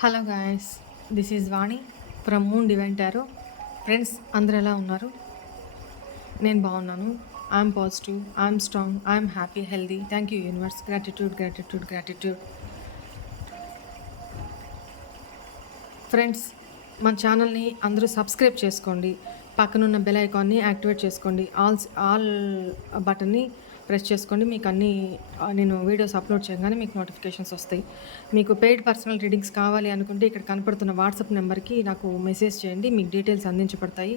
Hello guys, this is Vani from moon divine tarot. Friends అందరూ ఎలా ఉన్నారు? నేను బాగున్నాను. I'm positive, I'm strong, I'm happy, healthy. Thank you universe. Gratitude, gratitude, gratitude. Friends, మన ఛానల్ని అందరూ సబ్స్క్రైబ్ చేసుకోండి. పక్కనున్న బెల్ ఐకాన్ని యాక్టివేట్ చేసుకోండి. ఆల్ బటన్ని ప్రెస్ చేసుకోండి. మీకు అన్నీ నేను వీడియోస్ అప్లోడ్ చేయగానే మీకు నోటిఫికేషన్స్ వస్తాయి. మీకు పెయిడ్ పర్సనల్ రీడింగ్స్ కావాలి అనుకుంటే ఇక్కడ కనపడుతున్న వాట్సాప్ నెంబర్కి నాకు మెసేజ్ చేయండి. మీకు డీటెయిల్స్ అందించబడతాయి.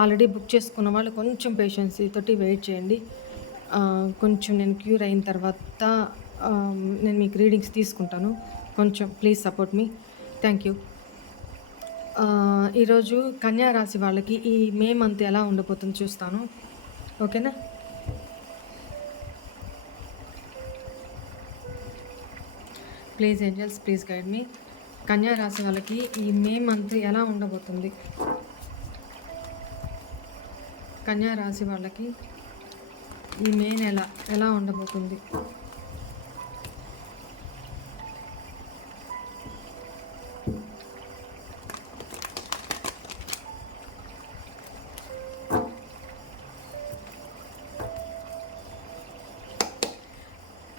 ఆల్రెడీ బుక్ చేసుకున్న వాళ్ళు కొంచెం పేషెన్సీ తోటి వెయిట్ చేయండి. కొంచెం నేను క్యూర్ అయిన తర్వాత నేను మీకు రీడింగ్స్ తీసుకుంటాను. కొంచెం please support me. Thank you. ఈరోజు కన్యా రాశి వాళ్ళకి ఈ మే మంత్ ఎలా ఉండబోతుందో చూస్తాను. ఓకేనా? ప్లీజ్ ఏంజల్స్, ప్లీజ్ గైడ్ మీ. కన్యా రాశి వాళ్ళకి ఈ మే మంత్ ఎలా ఉండబోతుంది? కన్యా రాశి వాళ్ళకి ఈ మే నెల ఎలా ఉండబోతుంది?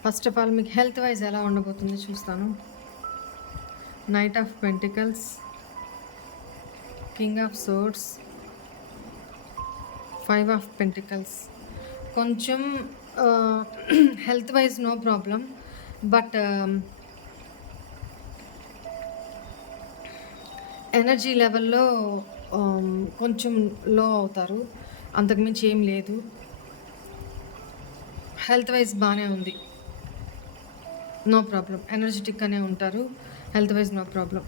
ఫస్ట్ ఆఫ్ ఆల్ మీకు హెల్త్ వైజ్ ఎలా ఉండబోతుంది చూస్తాను. Knight of pentacles, king of swords, 5 of pentacles. కొంచెం health wise no problem, but energy లెవెల్లో కొంచెం లో అవుతారు. అంతకుమించి ఏం లేదు. హెల్త్ వైజ్ బాగానే ఉంది, నో ప్రాబ్లం. ఎనర్జెటిక్గానే ఉంటారు. Health wise no problem.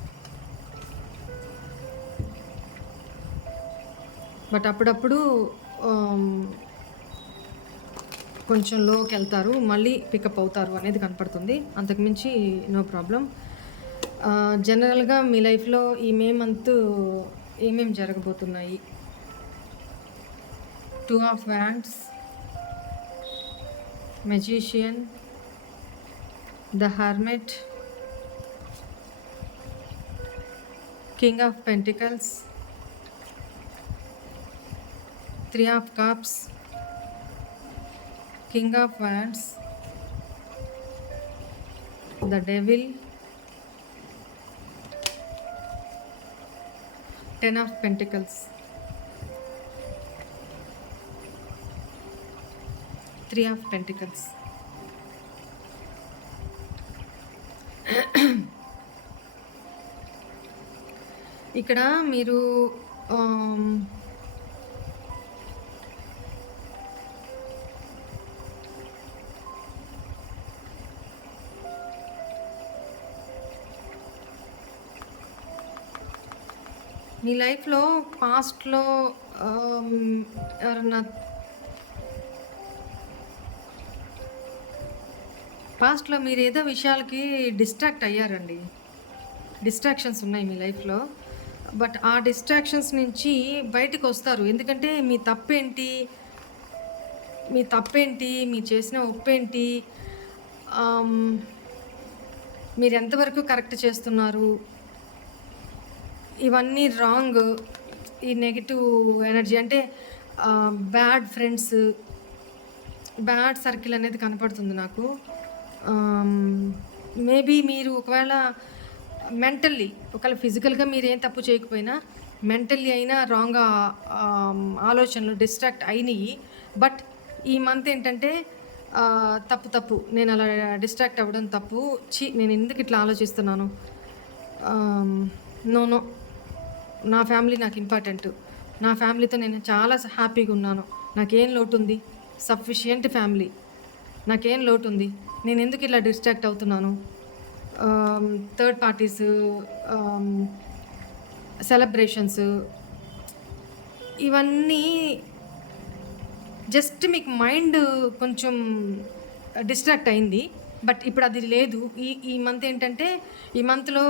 But అప్పుడప్పుడు కొంచెం లోకి వెళ్తారు, మళ్ళీ పికప్ అవుతారు అనేది కనపడుతుంది. అంతకుమించి నో ప్రాబ్లం. జనరల్గా మీ లైఫ్లో ఈ మే మంత్ ఏమేమి జరగబోతున్నాయి? 2 of wands, magician, the hermit, king of pentacles, 3 of cups, king of wands, the devil, 10 of pentacles, 3 of pentacles. ఇక్కడ మీరు మీ లైఫ్లో పాస్ట్లో ఎవరన్నా పాస్ట్లో మీరు ఏదో విషయాలకి డిస్ట్రాక్ట్ అయ్యారండి. డిస్ట్రాక్షన్స్ ఉన్నాయి మీ లైఫ్లో. బట్ ఆ డిస్ట్రాక్షన్స్ నుంచి బయటకు వస్తారు. ఎందుకంటే మీ తప్పేంటి, మీరు చేసిన ఒప్పేంటి, మీరు ఎంతవరకు కరెక్ట్ చేస్తున్నారు, ఇవన్నీ రాంగ్. ఈ నెగిటివ్ ఎనర్జీ అంటే బ్యాడ్ ఫ్రెండ్స్, బ్యాడ్ సర్కిల్ అనేది కనపడుతుంది నాకు. మేబీ మీరు ఒకవేళ మెంటల్లీ, ఒకవేళ ఫిజికల్గా మీరు ఏం తప్పు చేయకపోయినా మెంటల్లీ అయినా రాంగ్ ఆలోచనలు డిస్ట్రాక్ట్ అయినాయి. బట్ ఈ మంత్ ఏంటంటే తప్పు నేను అలా డిస్ట్రాక్ట్ అవ్వడం తప్పు. నేను ఎందుకు ఇట్లా ఆలోచిస్తున్నాను, నో, నా ఫ్యామిలీ నాకు ఇంపార్టెంట్. నా ఫ్యామిలీతో నేను చాలా హ్యాపీగా ఉన్నాను. నాకేం లోటు ఉంది? Sufficient family. నాకేం లోటు ఉంది? నేను ఎందుకు ఇలా డిస్ట్రాక్ట్ అవుతున్నాను? థర్డ్ పార్టీస్, సెలబ్రేషన్స్, ఇవన్నీ జస్ట్ మీకు మైండ్ కొంచెం డిస్ట్రాక్ట్ అయింది. బట్ ఇప్పుడు అది లేదు. ఈ మంత్ ఏంటంటే, ఈ మంత్లో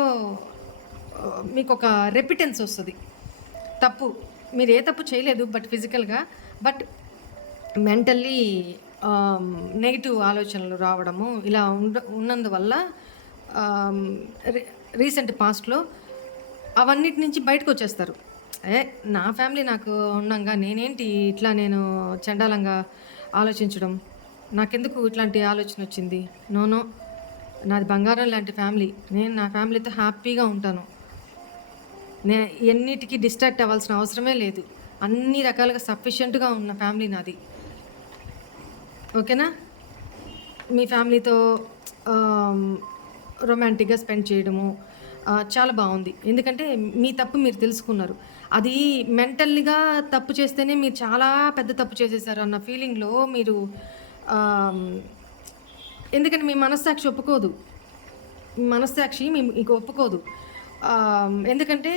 మీకు ఒక రెపిటెన్స్ వస్తుంది. తప్పు మీరు ఏ తప్పు చేయలేదు, బట్ ఫిజికల్గా, బట్ మెంటల్లీ నెగిటివ్ ఆలోచనలు రావడము ఇలా ఉన్నందువల్ల రీసెంట్ పాస్ట్‌లో అవన్నిటి నుంచి బయటకొచ్చేస్తారు. ఏ నా ఫ్యామిలీ నాకు ఉండంగా నేనేంటి ఇట్లా నేను చండాలంగా ఆలోచించడం. నాకెందుకు ఇట్లాంటి ఆలోచనొచ్చింది? No, no. నాది బంగారం లాంటి ఫ్యామిలీ. నేను నా ఫ్యామిలీతో హ్యాపీగా ఉంటాను. నే ఎన్నిటికి డిస్ట్రాక్ట్ అవ్వాల్సిన అవసరమే లేదు. అన్ని రకాలుగా సఫిషియెంట్‌గా ఉన్న ఫ్యామిలీ నాది. ఓకేనా? మీ ఫ్యామిలీతో ఆహ్, రొమాంటిక్‌గా స్పెండ్ చేయడము చాలా బావుంది. ఎందుకంటే మీ తప్పు మీరు తెలుసుకున్నారు. అది మెంటల్‌గా తప్పు చేస్తేనే మీరు చాలా పెద్ద తప్పు చేసేసారు అన్న ఫీలింగ్‌లో మీరు ఆహ్, ఎందుకంటే మీ మనస్సాక్షి ఒప్పుకోదు. మీ మనస్సాక్షి మీకు ఒప్పుకోదు. ఎందుకంటే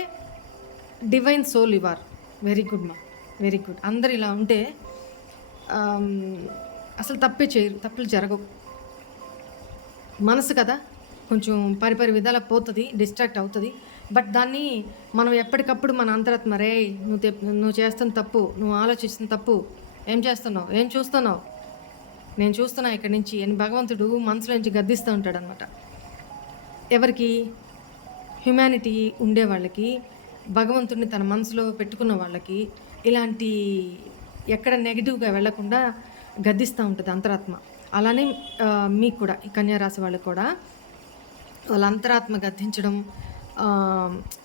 divine soul you are. Very good మా. Very good. అందరూ ఇలా ఉంటే ఆహ్, అసలు తప్పే చేయరు. తప్పులు జరగవు. మనసు కదా! కొంచెం పరిపరి విధాల పోతది. డిస్ట్రాక్ట్ అవుతది. బట్ దాన్ని మనం ఎప్పటికప్పుడు మన అంతరాత్మ రేయ్! నువ్వు చేస్తున్న తప్పు. నువ్వు ఆలోచిస్తున్న తప్పు. ఏం చేస్తున్నావు? ఏం చూస్తున్నావు? నేను చూస్తున్నా ఇక్కడి నుంచి అని భగవంతుడు మనసులో నుంచి గద్దిస్తూ ఉంటాడనమాట. ఎవరికి? హ్యుమానిటీ ఉండేవాళ్ళకి, భగవంతుడిని తన మనసులో పెట్టుకున్న వాళ్ళకి, ఇలాంటి ఎక్కడ నెగెటివ్‌గా వెళ్ళకుండా గద్దిస్తూ ఉంటది అంతరాత్మ. అలానే మీకు కూడా ఈ కన్యా రాశి వాళ్ళకి కూడా వాళ్ళ అంతరాత్మ గద్దించడం,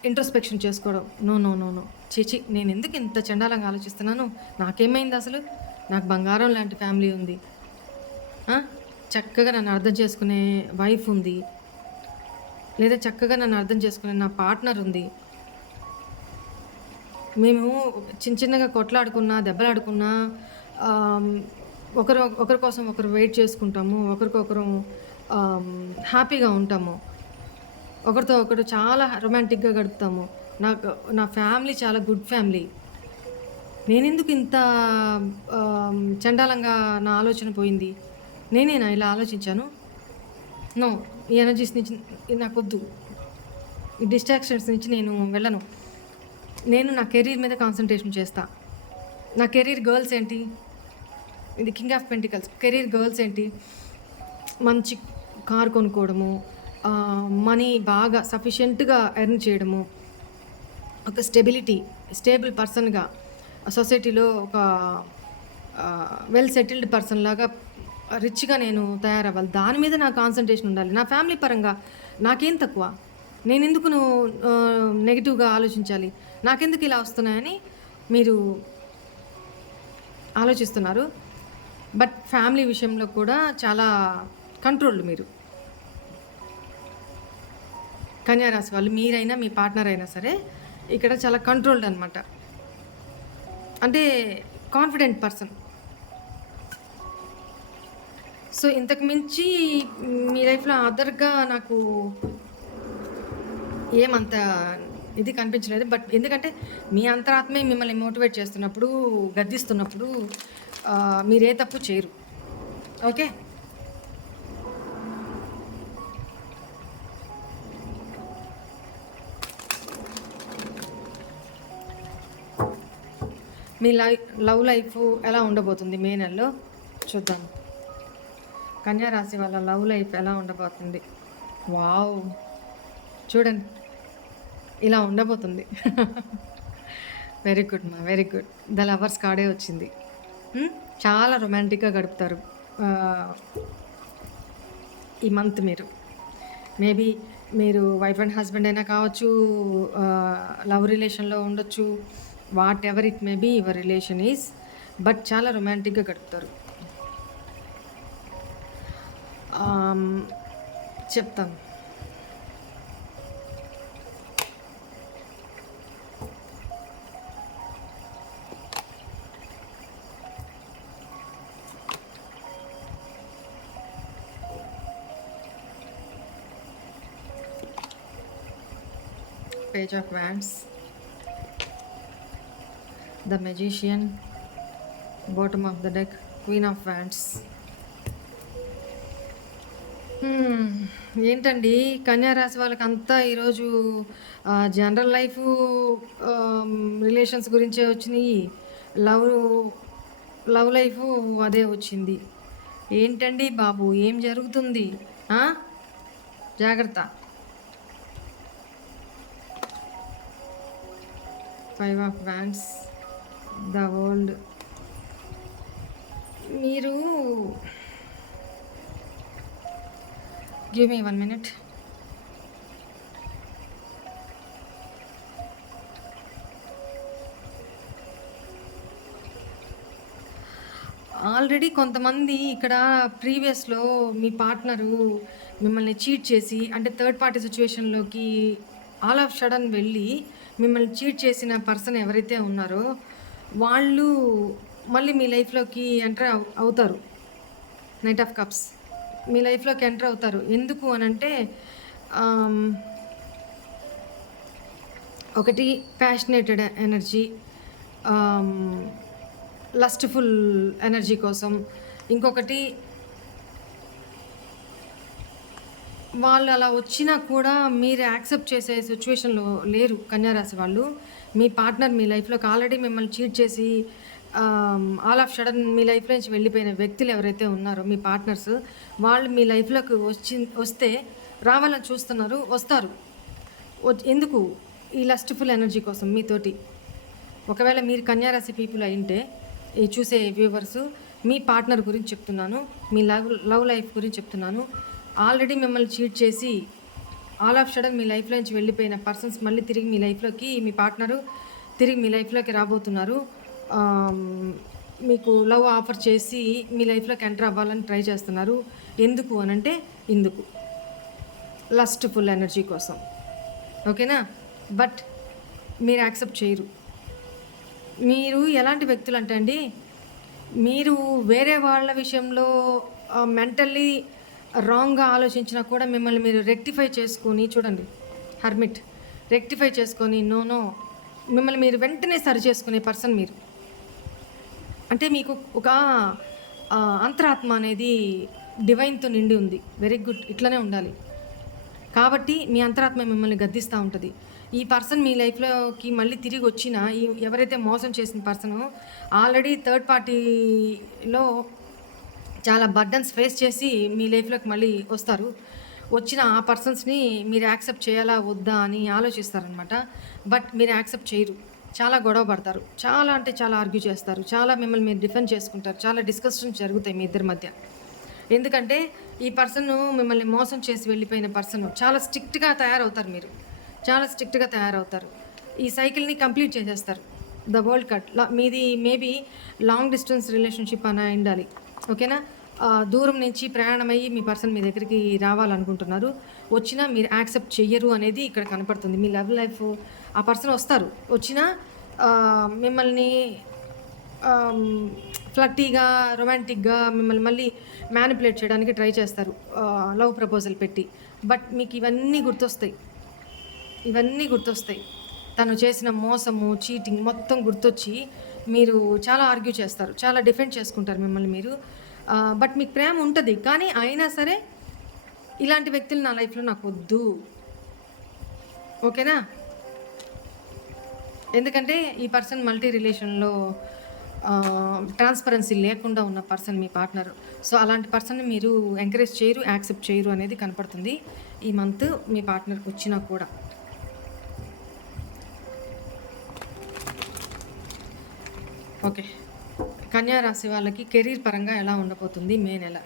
ఇంట్రోస్పెక్షన్ చేసుకోవడం. No, no, no, no. ఛీ! ఛీ! నేనెందుకు ఇంత చండాలంగా ఆలోచిస్తున్నాను? నాకేమైందసలు? నాకు బంగారం లాంటి ఫ్యామిలీ ఉంది. చక్కగా నన్ను అర్థం చేసుకునే వైఫ్ ఉంది. లేదా చక్కగా నన్ను అర్థం చేసుకునే నా పార్ట్నర్ ఉంది. మేము చిన్నగా కొట్లాడుకున్నా, దెబ్బలాడుకున్నా ఒకరి కోసం ఒకరు వెయిట్ చేసుకుంటాము. ఒకరికొకరం హ్యాపీగా ఉంటాము. ఒకరితో ఒకరు చాలా రొమాంటిక్‌గా గడుపుతాము. నా ఫ్యామిలీ చాలా గుడ్ ఫ్యామిలీ. నేనెందుకు ఇంత చండాలంగా నా ఆలోచన పోయింది? నేనేనా ఇలా ఆలోచించాను? నో. ఈ ఎనర్జీస్ నుంచి నాకొద్దు. ఈ డిస్ట్రాక్షన్స్ నుంచి నేను వెళ్ళను. నేను నా కెరీర్ మీద కాన్సంట్రేషన్ చేస్తా. నా కెరీర్ గర్ల్స్ ఏంటి? ఇది king of pentacles. Career girls ఏంటి? మంచి కార్ కొనుక్కోవడము, మనీ బాగా సఫిషియెంట్‌గా ఎర్న్ చేయడము, ఒక స్టేబుల్ పర్సన్‌గా సొసైటీలో ఒక వెల్ సెటిల్డ్ పర్సన్ లాగా రిచ్‌గా నేను తయారవ్వాలి. దాని మీద నా కాన్సంట్రేషన్ ఉండాలి. నా ఫ్యామిలీ పరంగా నాకేం తక్కువ? నేనెందుకు నెగెటివ్‌గా ఆలోచించాలి? నాకెందుకు ఇలా వస్తున్నాయని మీరు ఆలోచిస్తున్నారు. బట్ ఫ్యామిలీ విషయంలో కూడా చాలా కంట్రోల్డ్ మీరు. కన్యా రాశి వాళ్ళు మీరైనా మీ పార్ట్నర్ అయినా సరే ఇక్కడ చాలా కంట్రోల్డ్ అనమాట. అంటే కాన్ఫిడెంట్ పర్సన్. సో ఇంతకు మించి మీ లైఫ్‌లో అదర్‌గా నాకు ఏమంత ఇది కనిపించలేదు. బట్ ఎందుకంటే మీ అంతరాత్మే మిమ్మల్ని మోటివేట్ చేస్తున్నప్పుడు, గద్దిస్తున్నప్పుడు మీరే తప్పు చేయరు. ఓకే. మీ లవ్ లైఫ్ ఎలా ఉండబోతుంది మే నెలలో చూద్దాం. కన్యా రాశి వాళ్ళ లవ్ లైఫ్ ఎలా ఉండబోతుంది? వావ్! చూడండి ఇలా ఉండబోతుంది. వెరీ గుడ్ మా. Very good. ద లవర్స్ కార్డే వచ్చింది. చాలా రొమాంటిక్గా గడుపుతారు ఈ మంత్ మీరు. మేబీ మీరు వైఫ్ అండ్ హస్బెండ్ అయినా కావచ్చు, లవ్ రిలేషన్లో ఉండొచ్చు. Whatever it may be your relation is. But చాలా రొమాంటిక్గా గడుపుతారు. చెప్తాను. Page of Wands, the Magician, bottom of the deck, Queen of Wands. ఏంటండి కన్యా రాశి వాళ్ళకంతా ఈరోజు జనరల్ లైఫ్ రిలేషన్స్ గురించే వచ్చినాయి. లవ్ లైఫ్ అదే వచ్చింది. ఏంటండి బాబు ఏం జరుగుతుంది? జాగ్రత్త. Five of wands, the world. మీరు గివ్ మీ 1 minute. ఆల్రెడీ కొంతమంది ఇక్కడ ప్రీవియస్‌లో మీ పార్ట్నరు మిమ్మల్ని చీట్ చేసి, అంటే థర్డ్ పార్టీ సిట్యుయేషన్‌లోకి ఆల్ ఆఫ్ సడన్ వెళ్ళి మిమ్మల్ని చీట్ చేసిన పర్సన్ ఎవరైతే ఉన్నారో వాళ్ళు మళ్ళీ మీ లైఫ్‌లోకి ఎంటర్ అవుతారు. నైట్ ఆఫ్ కప్స్ మీ లైఫ్‌లోకి ఎంటర్ అవుతారు. ఎందుకు అనంటే ఒకటి ప్యాషనేటెడ్ ఎనర్జీ, లస్ట్‌ఫుల్ ఎనర్జీ కోసం. ఇంకొకటి వాళ్ళు అలా వచ్చినా కూడా మీరు యాక్సెప్ట్ చేసే సిచ్యువేషన్‌లో లేరు కన్యారాశి వాళ్ళు. మీ పార్ట్నర్ మీ లైఫ్‌లోకి ఆల్రెడీ మిమ్మల్ని చీట్ చేసి ఆల్ ఆఫ్ సడన్ మీ లైఫ్‌లో నుంచి వెళ్ళిపోయిన వ్యక్తులు ఎవరైతే ఉన్నారో మీ పార్ట్నర్స్, వాళ్ళు మీ లైఫ్‌లోకి వస్తే రావాలని చూస్తున్నారు, వస్తారు. ఎందుకు? ఈ లస్ట్‌ఫుల్ ఎనర్జీ కోసం మీతోటి. ఒకవేళ మీరు కన్యారాశి పీపుల్ అయింటే, ఈ చూసే వ్యూవర్స్, మీ పార్ట్నర్ గురించి చెప్తున్నాను, మీ లవ్ లైఫ్ గురించి చెప్తున్నాను. ఆల్రెడీ మిమ్మల్ని చీట్ చేసి ఆల్ ఆఫ్ సడన్ మీ లైఫ్లో నుంచి వెళ్ళిపోయిన పర్సన్స్ మళ్ళీ తిరిగి మీ లైఫ్లోకి, మీ పార్ట్నరు తిరిగి మీ లైఫ్లోకి రాబోతున్నారు. మీకు లవ్ ఆఫర్ చేసి మీ లైఫ్లోకి ఎంటర్ అవ్వాలని ట్రై చేస్తున్నారు. ఎందుకు అనంటే ఇందుకు లస్ట్‌ఫుల్ ఎనర్జీ కోసం. ఓకేనా? బట్ మీరు యాక్సెప్ట్ చేయరు. మీరు ఎలాంటి వ్యక్తులు అంటే అండి, మీరు వేరే వాళ్ళ విషయంలో మెంటల్లీ రాంగ్గా ఆలోచించినా కూడా మిమ్మల్ని మీరు రెక్టిఫై చేసుకొని, చూడండి హర్మిట్, రెక్టిఫై చేసుకొని నో మిమ్మల్ని మీరు వెంటనే సరి చేసుకునే పర్సన్ మీరు. అంటే మీకు ఒక అంతరాత్మ అనేది డివైన్తో నిండి ఉంది. వెరీ గుడ్, ఇట్లనే ఉండాలి. కాబట్టి మీ అంతరాత్మ మిమ్మల్ని గద్దిస్తూ ఉంటుంది. ఈ పర్సన్ మీ లైఫ్లోకి మళ్ళీ తిరిగి వచ్చిన ఎవరైతే మోసం చేసిన పర్సను ఆల్రెడీ థర్డ్ పార్టీలో చాలా బర్డన్స్ ఫేస్ చేసి మీ లైఫ్లోకి మళ్ళీ వస్తారు. వచ్చిన ఆ పర్సన్స్ని మీరు యాక్సెప్ట్ చేయాలా వద్దా అని ఆలోచిస్తారనమాట. బట్ మీరు యాక్సెప్ట్ చేయరు. చాలా గొడవ పడతారు, చాలా అంటే చాలా ఆర్గ్యూ చేస్తారు, చాలా మిమ్మల్ని మీరు డిఫెండ్ చేసుకుంటారు, చాలా డిస్కషన్స్ జరుగుతాయి మీ ఇద్దరి మధ్య. ఎందుకంటే ఈ పర్సన్ మిమ్మల్ని మోసం చేసి వెళ్ళిపోయిన పర్సన్ చాలా స్ట్రిక్ట్గా తయారవుతారు. మీరు చాలా స్ట్రిక్ట్గా తయారవుతారు. ఈ సైకిల్ని కంప్లీట్ చేసేస్తారు. ద వరల్డ్ కట్ మీది మేబీ లాంగ్ డిస్టెన్స్ రిలేషన్షిప్ అని ఉండాలి. ఓకేనా? దూరం నుంచి ప్రయాణమయ్యి మీ పర్సన్ మీ దగ్గరికి రావాలనుకుంటున్నారు. వచ్చినా మీరు యాక్సెప్ట్ చెయ్యరు అనేది ఇక్కడ కనపడుతుంది. మీ లవ్ లైఫ్ ఆ పర్సన్ వస్తారు, వచ్చినా మిమ్మల్ని ఫ్లట్టీగా, రొమాంటిక్గా మిమ్మల్ని మళ్ళీ మ్యానిపులేట్ చేయడానికి ట్రై చేస్తారు లవ్ ప్రపోజల్ పెట్టి. బట్ మీకు ఇవన్నీ గుర్తొస్తాయి. తను చేసిన మోసము, చీటింగ్ మొత్తం గుర్తొచ్చి మీరు చాలా ఆర్గ్యూ చేస్తారు, చాలా డిఫెండ్ చేసుకుంటారు మిమ్మల్ని మీరు. బట్ మీకు ప్రేమ ఉంటుంది, కానీ అయినా సరే ఇలాంటి వ్యక్తులు నా లైఫ్లో నాకు వద్దు. ఓకేనా? ఎందుకంటే ఈ పర్సన్ మల్టీ రిలేషన్లో ట్రాన్స్పరెన్సీ లేకుండా ఉన్న పర్సన్ మీ పార్ట్నర్. సో అలాంటి పర్సన్ని మీరు ఎంకరేజ్ చేయరు, యాక్సెప్ట్ చేయరు అనేది కనపడుతుంది ఈ మంత్ మీ పార్ట్నర్కి వచ్చినా కూడా. ఓకే, కన్యా రాశి వాళ్ళకి కెరీర్ పరంగా ఎలా ఉండబోతుంది మే నెల?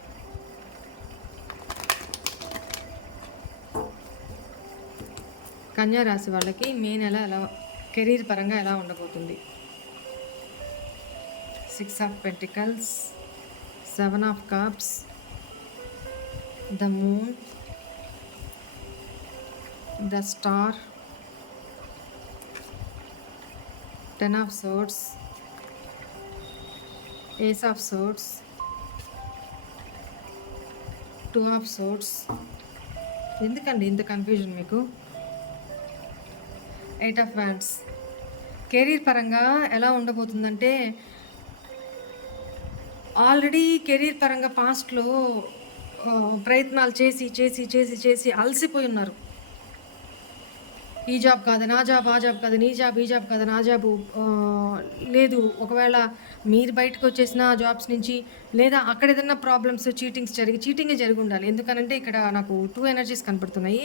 కన్యా రాశి వాళ్ళకి మే నెల కెరీర్ పరంగా ఎలా ఉండబోతుంది? 6 of Pentacles, 7 of Cups, the Moon, the Star, 10 of Swords, Ace of Swords, 2 of Swords. ఎందుకండి ఇంత కన్ఫ్యూజన్ మీకు? 8 of Wands. కెరీర్ పరంగా ఎలా ఉండబోతుందంటే, ఆల్రెడీ కెరీర్ పరంగా పాస్ట్లో ప్రయత్నాలు చేసి అలసిపోయి ఉన్నారు. ఈ జాబ్ కాదు నా జాబ్, ఆ జాబ్ కాదు నీ జాబ్, ఈ జాబ్ కాదు నా జాబు లేదు. ఒకవేళ మీరు బయటకు వచ్చేసిన జాబ్స్ నుంచి, లేదా అక్కడ ఏదైనా ప్రాబ్లమ్స్, చీటింగే జరిగి ఉండాలి. ఎందుకనంటే ఇక్కడ నాకు 2 ఎనర్జీస్ కనపడుతున్నాయి.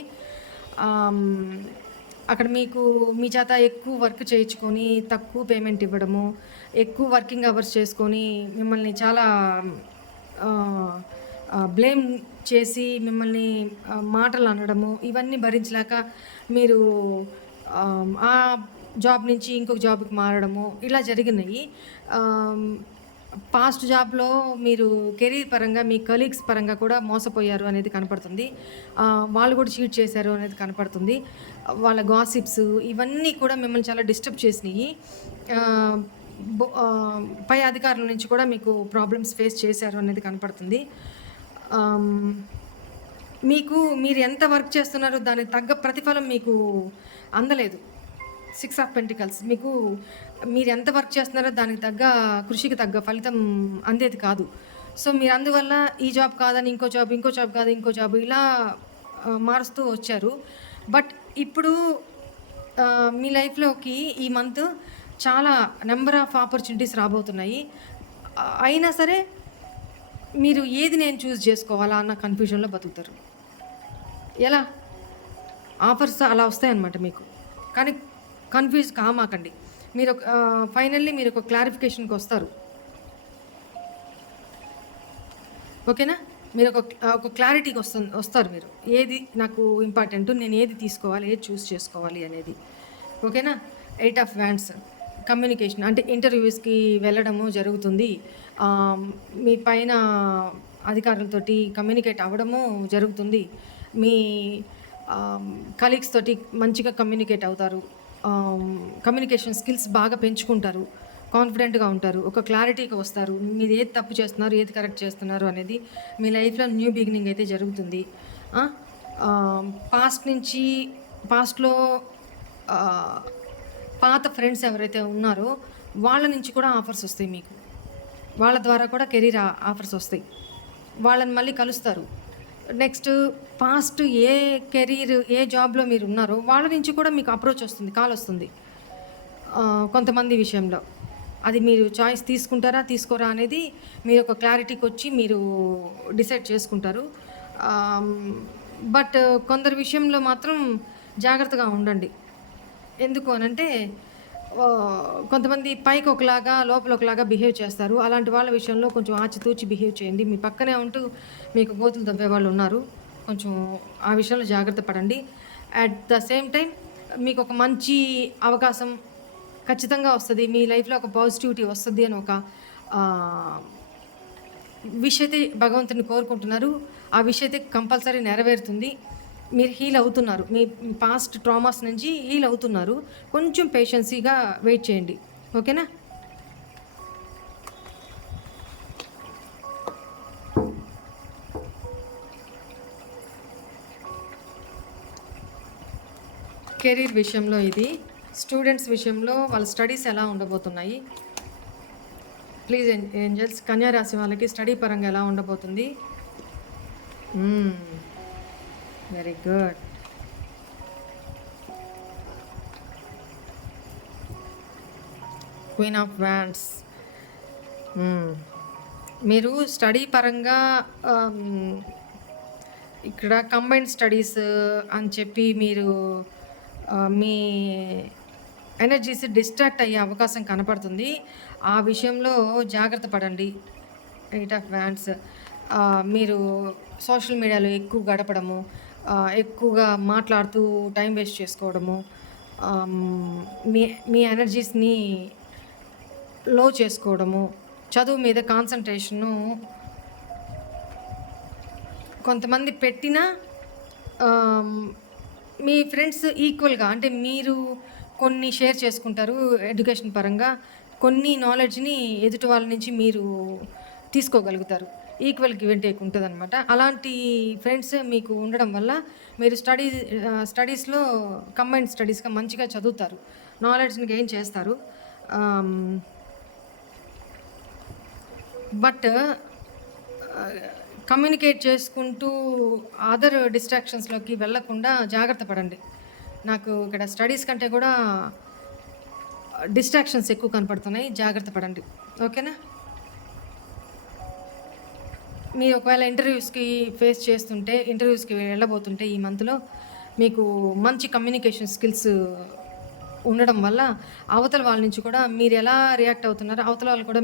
అక్కడ మీకు మీ చేత ఎక్కువ వర్క్ చేయించుకొని, తక్కువ పేమెంట్ ఇవ్వడము, ఎక్కువ వర్కింగ్ అవర్స్ చేసుకొని, మిమ్మల్ని చాలా ఆహ్, బ్లేమ్ చేసి, మిమ్మల్ని మాటలు అనడము, ఇవన్నీ భరించలేక మీరు ఆ జాబ్ నుంచి ఇంకొక జాబ్‌కి మారడము, ఇలా జరిగినాయి. ఆహ్, పాస్ట్ జాబ్‌లో మీరు కెరీర్ పరంగా, మీ కలీగ్స్ పరంగా కూడా మోసపోయారు అనేది కనపడుతుంది. వాళ్ళు కూడా చీట్ చేశారు అనేది కనపడుతుంది. వాళ్ళ గాసిప్స్ ఇవన్నీ కూడా మిమ్మల్ని చాలా డిస్టర్బ్ చేసినియి. ఆహ్, పై అధికారుల నుంచి కూడా మీకు ప్రాబ్లమ్స్ ఫేస్ చేశారు అనేది కనపడుతుంది. ఆహ్, మీరు ఎంత వర్క్ చేస్తున్నారో దానికి తగ్గ ప్రతిఫలం మీకు అందలేదు. 6 ఆఫ్ పెంటికల్స్ మీకు మీరు ఎంత వర్క్ చేస్తున్నారో దానికి తగ్గ కృషికి తగ్గ ఫలితం అందేది కాదు. సో, మీరు అందువల్ల ఈ జాబ్ కాదని ఇంకో జాబ్, ఇంకో జాబ్ కాదు ఇంకో జాబ్ ఇలా మారుస్తూ వచ్చారు. బట్ ఇప్పుడు మీ లైఫ్‌లోకి ఈ మంత్ చాలా నంబర్ ఆఫ్ ఆపర్చునిటీస్ రాబోతున్నాయి. అయినా సరే మీరు ఏది నేను చూజ్ చేసుకోవాలా అన్న కన్‌ఫ్యూజన్‌లో బతుకుతారు. ఎలా? ఆఫర్స్ అలా వస్తాయన్నమాట మీకు. కానీ కన్‌ఫ్యూజ్ కామాకండి. మీరు ఫైనల్లీ మీరు ఒక క్లారిఫికేషన్‌కి వస్తారు. ఓకేనా? మీరు ఒక క్లారిటీకి వస్తారు మీరు. ఏది నాకు ఇంపార్టెంటు, నేను ఏది తీసుకోవాలి, ఏది చూస్ చేసుకోవాలి అనేది. ఓకేనా? 8 ఆఫ్ వ్యాండ్స్ కమ్యూనికేషన్ అంటే ఇంటర్వ్యూస్‌కి వెళ్ళడము జరుగుతుంది. మీ పైన అధికారులతోటి కమ్యూనికేట్ అవ్వడము జరుగుతుంది. మీ కలీగ్స్ తోటి మంచిగా కమ్యూనికేట్ అవుతారు. కమ్యూనికేషన్ స్కిల్స్ బాగా పెంచుకుంటారు. కాన్ఫిడెంట్‌గా ఉంటారు. ఒక క్లారిటీకి వస్తారు. మీరు ఏది తప్పు చేస్తున్నారు, ఏది కరెక్ట్ చేస్తున్నారు అనేది మీ లైఫ్‌లో న్యూ బిగినింగ్ అయితే జరుగుతుంది. పాస్ట్‌లో పాత ఫ్రెండ్స్ ఎవరైతే ఉన్నారో వాళ్ళ నుంచి కూడా ఆఫర్స్ వస్తాయి మీకు. వాళ్ళ ద్వారా కూడా కెరీర్ ఆఫర్స్ వస్తాయి. వాళ్ళని మళ్ళీ కలుస్తారు. నెక్స్ట్ పాస్ట్ ఏ జాబ్‌లో మీరు ఉన్నారో వాళ్ళ నుంచి కూడా మీకు అప్రోచ్ వస్తుంది, కాల్ వస్తుంది. కొంతమంది విషయంలో అది మీరు చాయిస్ తీసుకుంటారా, తీసుకోరా అనేది మీరు ఒక క్లారిటీకి వచ్చి మీరు డిసైడ్ చేసుకుంటారు. బట్ కొందరి విషయంలో మాత్రం జాగ్రత్తగా ఉండండి. ఎందుకు అనంటే కొంతమంది పైకి ఒకలాగా, లోపల ఒకలాగా బిహేవ్ చేస్తారు. అలాంటి వాళ్ళ విషయంలో కొంచెం ఆచితూచి బిహేవ్ చేయండి. మీ పక్కనే ఉంటూ మీకు గోతులు తవ్వేవాళ్ళు ఉన్నారు. కొంచెం ఆ విషయంలో జాగ్రత్త పడండి. అట్ ద సేమ్ టైం మీకు ఒక మంచి అవకాశం ఖచ్చితంగా వస్తది. మీ లైఫ్‌లో ఒక పాజిటివిటీ వస్తది అని ఒక విష్ అయితే భగవంతుడిని కోరుకుంటున్నారు. ఆ విష్ అయితే కంపల్సరీ నెరవేరుతుంది. మీరు హీల్ అవుతున్నారు. మీ పాస్ట్ ట్రామాస్ నుంచి హీల్ అవుతున్నారు. కొంచెం పేషెన్సీగా వెయిట్ చేయండి. ఓకేనా? కెరీర్ విషయంలో ఇది. స్టూడెంట్స్ విషయంలో వాళ్ళ స్టడీస్ ఎలా ఉండబోతున్నాయి? ప్లీజ్ ఏంజెల్స్ కన్యా రాశి వాళ్ళకి స్టడీ పరంగా ఎలా ఉండబోతుంది? Very good. Queen of wands. మీరు స్టడీ పరంగా ఇక్కడ కంబైన్డ్ స్టడీస్ అని చెప్పి మీరు మీ ఎనర్జీస్ డిస్ట్రాక్ట్ అయ్యే అవకాశం కనపడుతుంది. ఆ విషయంలో జాగ్రత్త పడండి. 8 ఆఫ్ వ్యాండ్స్. మీరు సోషల్ మీడియాలో ఎక్కువ గడపడము, ఎక్కువగా మాట్లాడుతూ టైం వేస్ట్ చేసుకోవడము, మీ మీ ఎనర్జీస్ని లో చేసుకోవడము, చదువు మీద కాన్సంట్రేషను కొంతమంది పెట్టినా మీ ఫ్రెండ్స్ ఈక్వల్గా అంటే మీరు కొన్ని షేర్ చేసుకుంటారు ఎడ్యుకేషన్ పరంగా, కొన్ని నాలెడ్జ్ని ఎదుటి వాళ్ళ నుంచి మీరు తీసుకోగలుగుతారు. ఈక్వల్ గివ్ అండ్ టేక్ ఉంటుందన్నమాట. అలాంటి ఫ్రెండ్స్ మీకు ఉండడం వల్ల మీరు స్టడీస్లో కంబైన్డ్ స్టడీస్గా మంచిగా చదువుతారు, నాలెడ్జ్ని గెయిన్ చేస్తారు. బట్ కమ్యూనికేట్ చేసుకుంటూ అదర్ డిస్ట్రాక్షన్స్లోకి వెళ్ళకుండా జాగ్రత్త పడండి. నాకు ఇక్కడ స్టడీస్ కంటే కూడా డిస్ట్రాక్షన్స్ ఎక్కువ కనపడుతున్నాయి. జాగ్రత్త పడండి. ఓకేనా? మీరు ఒకవేళ ఇంటర్వ్యూస్కి వెళ్ళబోతుంటే ఈ మంత్లో మీకు మంచి కమ్యూనికేషన్ స్కిల్స్ ఉండడం వల్ల అవతల వాళ్ళ నుంచి కూడా మీరు ఎలా రియాక్ట్ అవుతున్నారో అవతల వాళ్ళు కూడా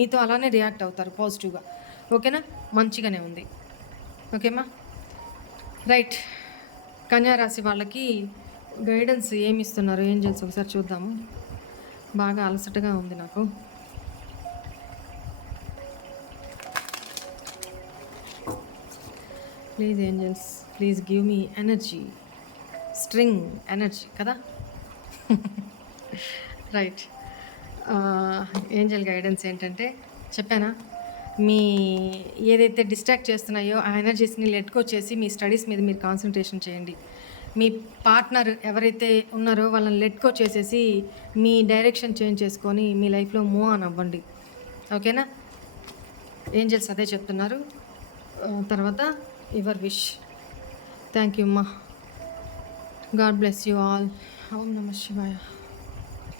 మీతో అలానే రియాక్ట్ అవుతారు పాజిటివ్‌గా. ఓకేనా? మంచిగానే ఉంది. ఓకేమా? రైట్. కన్యా రాశి వాళ్ళకి గైడెన్స్ ఏమిస్తున్నారు ఏంజెల్స్ ఒకసారి చూద్దాము. బాగా అలసటగా ఉంది నాకు. Please angels, please give me energy, string energy కదా. రైట్. ఏంజెల్ గైడెన్స్ ఏంటంటే చెప్పానా, మీ ఏదైతే డిస్ట్రాక్ట్ చేస్తున్నాయో ఆ ఎనర్జీస్ని లెట్‌గో చేసి మీ స్టడీస్ మీద మీరు కాన్సంట్రేషన్ చేయండి. మీ పార్ట్నర్ ఎవరైతే ఉన్నారో వాళ్ళని లెట్‌గో చేసేసి మీ డైరెక్షన్ చేంజ్ చేసుకొని మీ లైఫ్‌లో మూవ్ ఆన్ అవ్వండి. ఓకేనా? ఏంజెల్స్ అదే చెప్తున్నారు. తర్వాత యువర్ విష్. థ్యాంక్ యూ అమ్మా. God bless you all. ఓం నమః శివాయ.